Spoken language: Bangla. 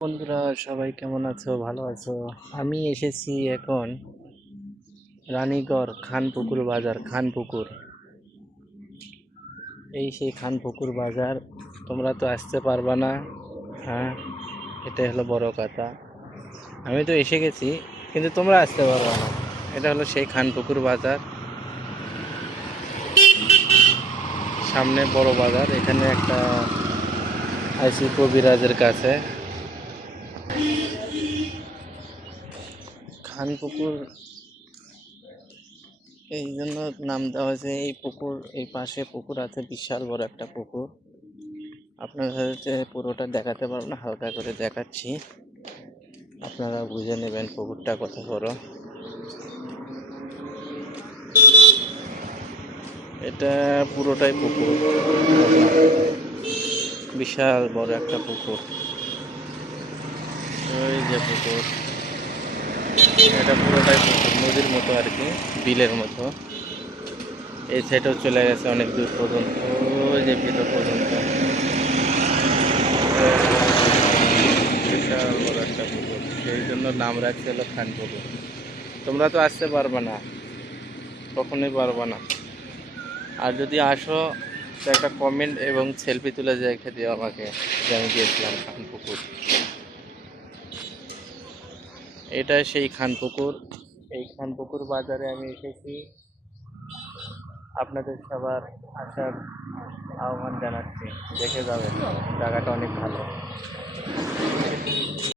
বন্ধুরা, সবাই কেমন আছো? ভালো আছো? আমি এসেছি এখন রানীগড় খানপুকুর বাজার। খানপুকুর, এই সেই খানপুকুর বাজার। তোমরা তো আসতে পারবা না। হ্যাঁ, এটাই হলো বড় কথা। আমি তো এসে গেছি, কিন্তু তোমরা আসতে পারবা না। এটা হলো সেই খানপুকুর বাজার। সামনে বড় বাজার। এখানে একটা আইসি কবিরাজের কাছে। খানপুকুর এই জন্য নাম দেওয়া হয়েছে। এই পুকুর, এই পাশে পুকুর আছে, বিশাল বড় একটা পুকুর। আপনাদের সাথে পুরোটা দেখাতে পারবো না, হালকা করে দেখাচ্ছি, আপনারা বুঝে নেবেন পুকুরটা কত বড়। এটা পুরোটাই পুকুর, বিশাল বড় একটা পুকুর। ওই যে পুকুর, এটা পুরোটাই পুকুর, নদীর মতো আর কি, বিলের মতো। এই সাইডেও চলে গেছে অনেক দূর পর্যন্ত, ওই যে ভিতর পর্যন্ত। বিশাল বড় একটা পুকুর, সেই জন্য নাম রাখছে হলো খান পুকুর। তোমরা তো আসতে পারবে না, কখনোই পারবে না। আর যদি আসো তো একটা কমেন্ট এবং সেলফি তুলে রেখে দিও আমাকে, যে আমি গিয়েছিলাম খানপুকুর। এটা সেই খানপুকুর। এই খানপুকুর বাজারে আমি এসেছি। আপনাদের সবার আসার আহ্বান জানাচ্ছি, দেখে যাবেন, জায়গাটা অনেক ভালো।